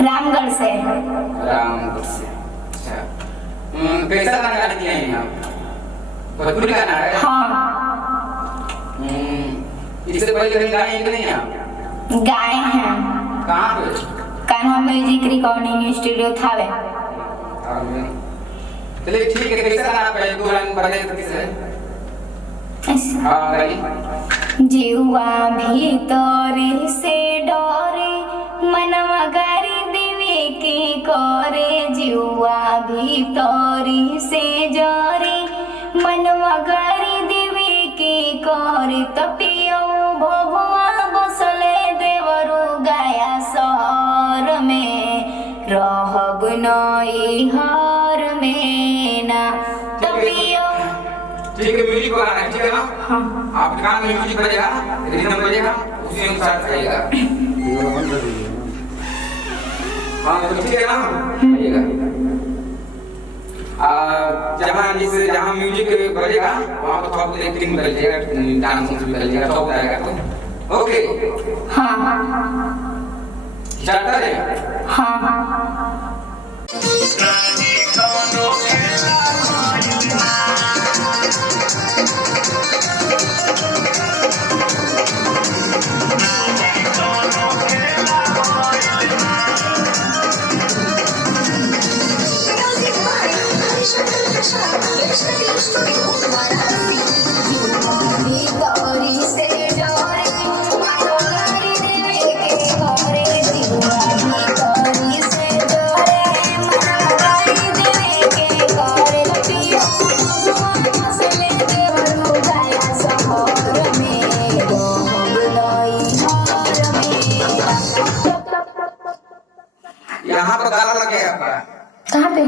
रामगढ़ से। रामगढ़ से, अच्छा। कैसा गाना गाती हैं आप? भोजपुरी गाना है? हाँ। इससे पहले कहीं गाए हैं कि नहीं आप? गाए हैं। कहाँ पे? Kanha music recording studio Thawe. चलिए ठीक है, कैसा गाना पहले दो लाइन बजाए तो किसे? हाँ गाइए। जीवा भीतर से डरे मनवा गारी देवे के करे, जीवा भीतर से जरे मनवा गारी देवे के करे, तपियो भगवा बसले देवरु गाया शहर में, रहब नई हर में ना तपियो। ठीक है, म्यूजिक गाना है, ठीक है ना? हाँ। आपके कान में म्यूजिक बजेगा, रिदम बजेगा, उसी अनुसार गाइएगा। हाँ तो ठीक है ना? गाइएगा। जहाँ म्यूजिक बजेगा वहाँ पर थोड़ा एक्टिंग कर लीजिएगा, डांस भी कर लीजिएगा, तो बताएगा तो ओके। हाँ स्टार्ट करें? हाँ। यहाँ पर गाला लग गया आपका। कहाँ पे?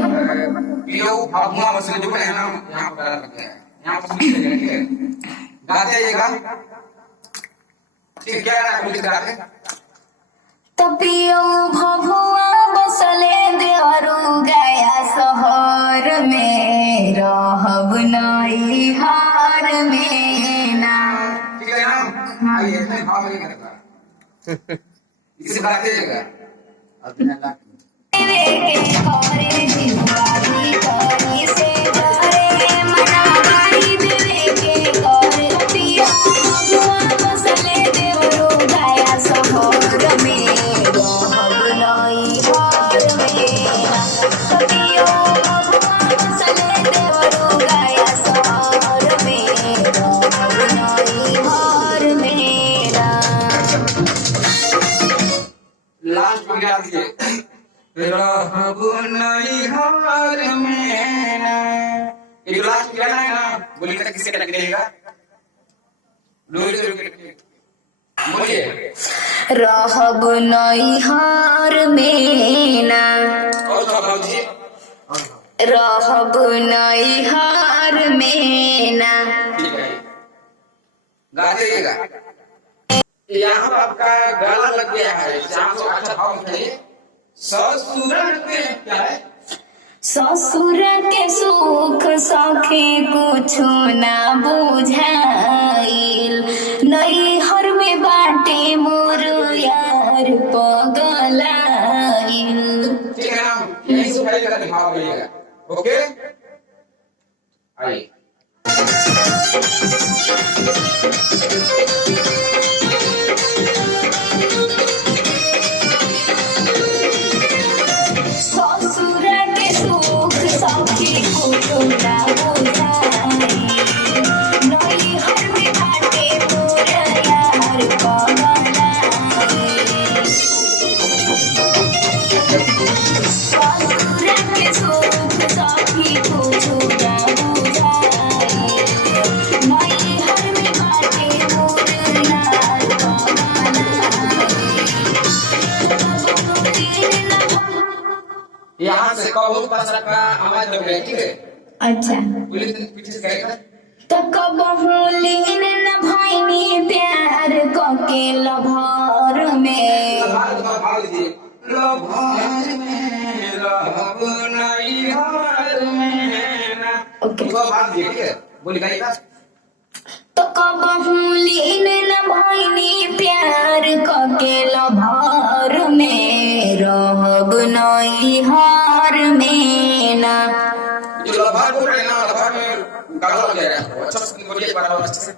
ये फागुआ मछली जो है ना, यहाँ पर गाला लग गया है। यहाँ पर सुन लीजिए, ठीक है? गा जाइएगा। ठीक, क्या गाना म्यूजिक गा के? तपियो भभुआ बसले देवरु गाया शहर में, रहब नई हार में ना। ठीक है ना? आइए, इसमें भाव नहीं करेगा। इसे गा जाइएगा। लास्ट में गा दीजिए। रहब नई हार में ना। ये जो लास्ट गाना है ना, बोलिएगा किससे कनेक्ट करिएगा? बोलिए। रहब नई हार में ना, और थोड़ा भाव दीजिए। रहब नई हार में ना। ठीक है, गा जाइएगा। यहाँ पर आपका गाला लग गया है, जहाँ से अच्छा भाव उठाइए। ससुर के क्या है? ससुर के सुख सखी कुछो ना बुझाइल, नई हर में बाटे मोर यार पगलाइल। ठीक है ना? यहीं से पहले का भाव मिलेगा। ओके, आइए। ससुर के सुख सखी कुछो ना बुझाइल, नई हर में बाटे मोर यार पगलाइल। ससुर के सुख सखी कुछो ना बुझाइल, नई हर में बाटे मोर यार पगलाइल। यहाँ से कबूल पासरा का आवाज दो, ठीक है? अच्छा। पुलिस पीछे से कहेगा तो कबहू लीन न भइनी प्यार कके लभर में, भाव दीजिए। लभर में रहब नई हार में ना। ओके। उसको भाव दीजिए, ठीक है? बोली गाइएगा। तो कबहू लीन न भइनी प्यार कके लभर में, रहब नई हर में ना। जो लभार बोल रहे हैं ना, लभार में गाला लग जाएगा। अच्छा से बोलिए बार अच्छे से।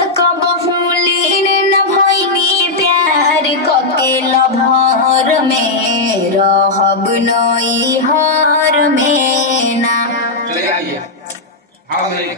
तकबहू लीन न भइनी प्यार कके लभर में रहब नई हर में ना। चले आइए। हाँ मेरी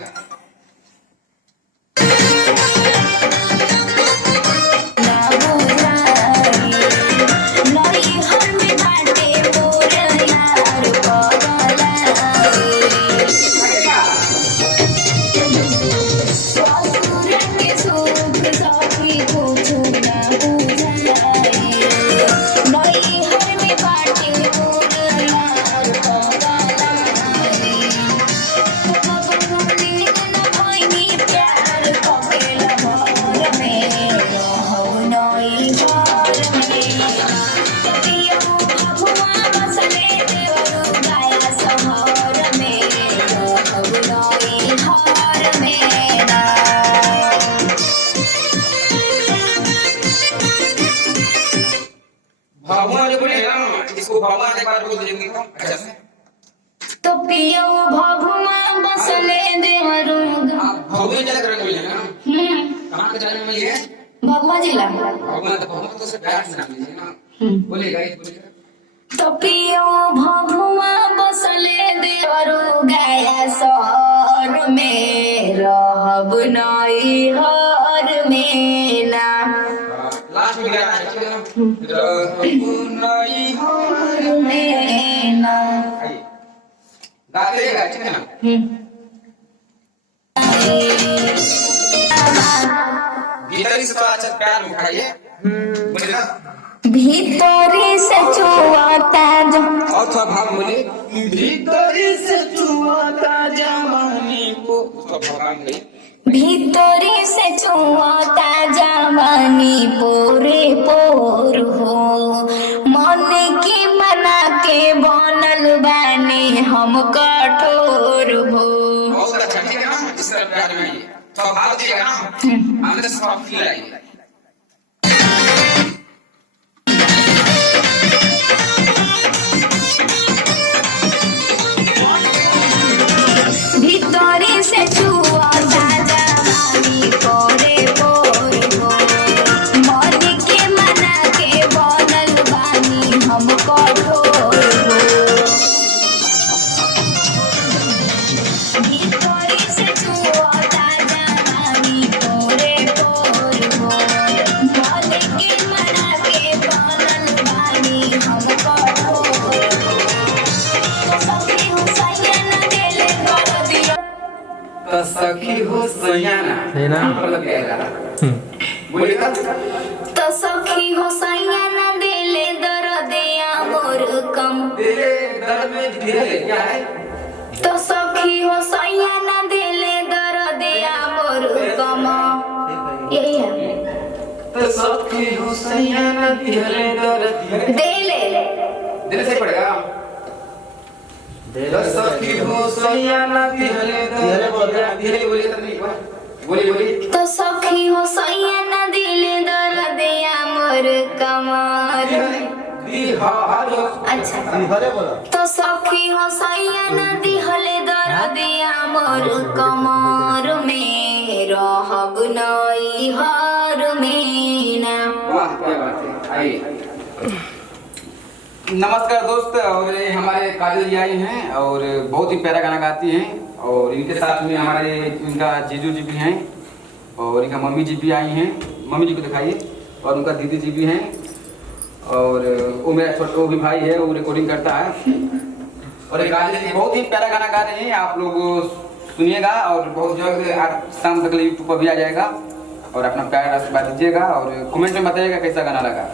भगवान एक बार बोल देंगे को अच्छा से। तो पियो भगवा बसले देहरू। आप भगवान जिला करेंगे बोलिए ना। कहाँ के जिला में मिलिए? भगवा जिला। भगवान तो से प्यार से नाम लीजिए ना। बोलिएगा ये बोलिएगा। तो पियो भगवा बसले देहरू गया शहर में रहब नई हर में ना। लास्ट में गया है रहब नई हर में ना। गाते रहेगा ठीक है ना। भीतरी से तो अच्छा प्यार मुखाइए बोलिए ना। भीतरी से छुआता जो और थोड़ा भाव बोलिए। भीतरी से छुआता जवानी को उसका भाव बोलिए। भीतरी से छुआता जवानी पोरे पोर हो मन की मना के बनल बानी हम कठोर हो। बहुत अच्छा ठीक है ना। इस तरह प्यार में तो भाव दिएगा ना। अंदर से आप फील आइए। भीतरी से छुआता जवानी पोरे पोर हो मन के मना के बनल बानी हम कठोर हो। भीतरी से छुआता जवानी पोरे पोर हो मन के मना के बनल बानी हम कठोर हो। तो सखी हो सयाना है ना। लग जाएगा बोलिएगा। तो सखी हो सयाना दिले दर्दिया मोर कम। दिले दर्द में धीरे क्या है। तो सखी हो सयाना दिले दर्दिया मोर कम। यही है। तो सखी हो सयाना दिले दर्द दिल से पड़ेगा। तो सखी हो सयाना दिले दर्द धीरे बोलिए तो नहीं बोलिए बोलिए। तो सखी हो सयाना दिले दर्दिया मोर कमर। अच्छा तो सखी हो सयाना दिहले दर्दिया मोर कमर में रहब नई हर में ना। वाह क्या बात है। आइए। नमस्कार दोस्त। और हमारे काजल जी आई हैं और बहुत ही प्यारा गाना गाती हैं और इनके साथ में हमारे इनका जीजू जी भी हैं और इनका मम्मी जी भी आई हैं। मम्मी जी को दिखाइए। और उनका दीदी जी भी हैं और वो मेरा छोटा वो भी भाई है वो रिकॉर्डिंग करता है। और काजल जी बहुत ही प्यारा गाना गा रहे हैं। आप लोग सुनिएगा और बहुत जल्द आज शाम तक यूट्यूब पर भी आ जाएगा और अपना प्यार आशीर्वाद दीजिएगा और कमेंट में बताइएगा कैसा गाना लगा।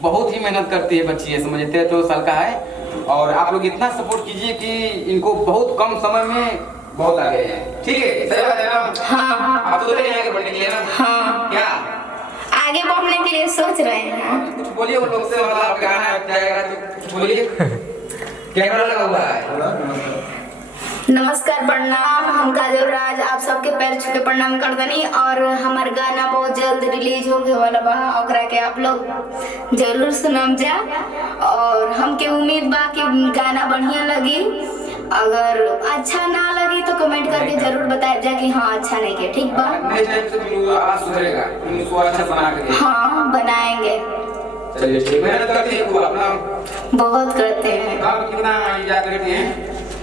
बहुत ही मेहनत करती है बच्ची है समझिए 13 साल का है और आप लोग इतना सपोर्ट कीजिए कि इनको बहुत कम समय में बहुत आगे है। ठीक है सही बात है ना। हाँ आप तो आगे बढ़ने के लिए ना। हाँ क्या आगे बढ़ने के लिए सोच रहे हैं। कुछ बोलिए वो लोग से मतलब गाना जाएगा तो कुछ बोलिए। कैमरा लगा हुआ है। नमस्कार प्रणाम, हम काजल राज आप सबके पैर छू के प्रणाम कर दनी। और हमार गाना बहुत जल्द रिलीज होगे वाला बा, ओकरा के आप लोग जरूर सुनम जा। और हमके उम्मीद बा कि गाना बढ़िया लगी। अगर अच्छा ना लगी तो कमेंट करके जरूर बताए जा कि हाँ अच्छा नहीं किया, ठीक बा। नेक्स्ट टाइम से तुम आवाज सुधरेगा, तुम उसको अच्छा बना के दे। हाँ बनाएंगे। चलिए ठीक, मेहनत करते हैं खूब अपना। बहुत करते हैं। आप कितना याद करते हैं?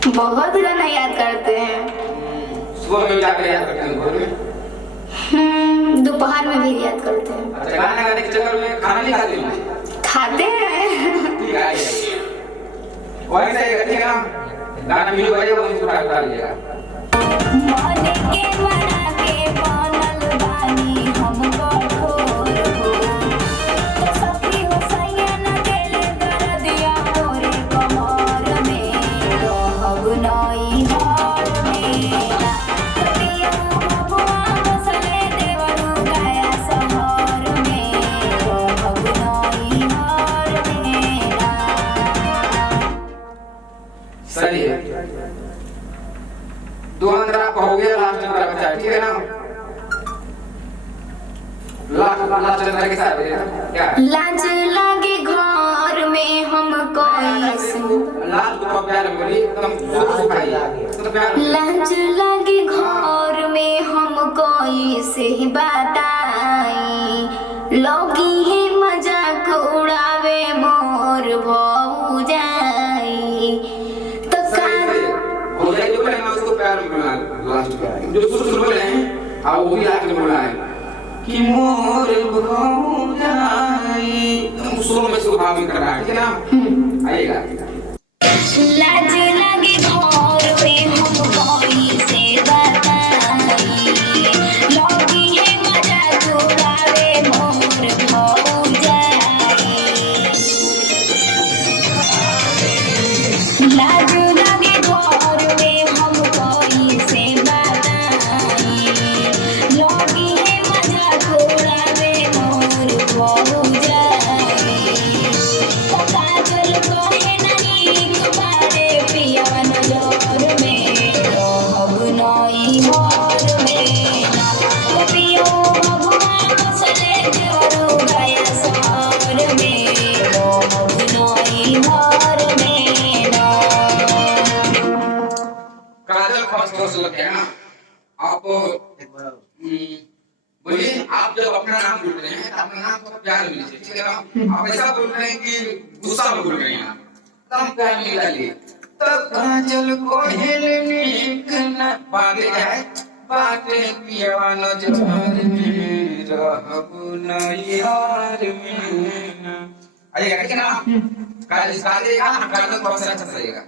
बहुत गाना याद करते हैं। सुबह में जाकर याद करते हैं, भोर में, दोपहर में भी याद करते हैं। अच्छा, गाना गाने के चक्कर में खाना नहीं खाते हैं? खाते हैं। ठीक है, वही सही है, ठीक है ना? गाना वीडियो बजेगा, उसको उठा लीजिएगा। मन के बना के बनल बानी हमको ठोर हो, तो सखी हो सैयन देले कर दिया मोरे कमर में, रहब नई हार में ना, कपिया बबुआ बसले देवरू गया शहर में, रहब नई हार में ना। सही है, 2 आपका हो गया, लास्ट नंबर बचा है, ठीक है ना? लास्ट नंबर के साथ क्या? लाज लागे घर में हम कोई लास्ट को प्यार में बोली, एकदम जोर से खाइए, तो प्यार में। लाज लागे घर में हम कोई से बताई, लोगी है मजाक उड़ावे मोर भौजाई, तो हो जाए जो बोले ना उसको प्यार में बोलना, लास्ट में जो शुरू बोले हैं अब वो भी लास्ट में बोलना है कि मोर भौजाई, तुम शुरू में शुरू भाव में करना है, ठीक है ना? आइएगा। लाज लागे घर में हम कोई से बताई, लोगी है मजाक उड़ावे मोर भौजाई, लाज लागे घर में हम कोई से बताई, लोगी है मजाक उड़ावे मोर भौजाई, तो काजल कहे नहीं तुम्हारे पिया नजर में, रहब नई हार में ना, तो पियो बबुआ बसले देवरू गया शहर में, रहब नई हार में ना। काजल फर्स्ट क्लास लग गया ना? आप बोलिए, आप जब अपना नाम बोल रहे हैं तो अपना नाम तो प्यार मिले, ठीक है ना? आप ऐसा बोल रहे हैं कि गुस्सा में बोल रहे हैं, तब प्यार मिल डालिए। तब काजल को हेलने कना बागे है, बाटे पिया नजर में, रहब नई हार में ना। आइएगा, ठीक है ना? काजल गाइएगा, काजल बहुत अच्छा सजेगा।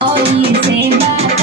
कोई से बात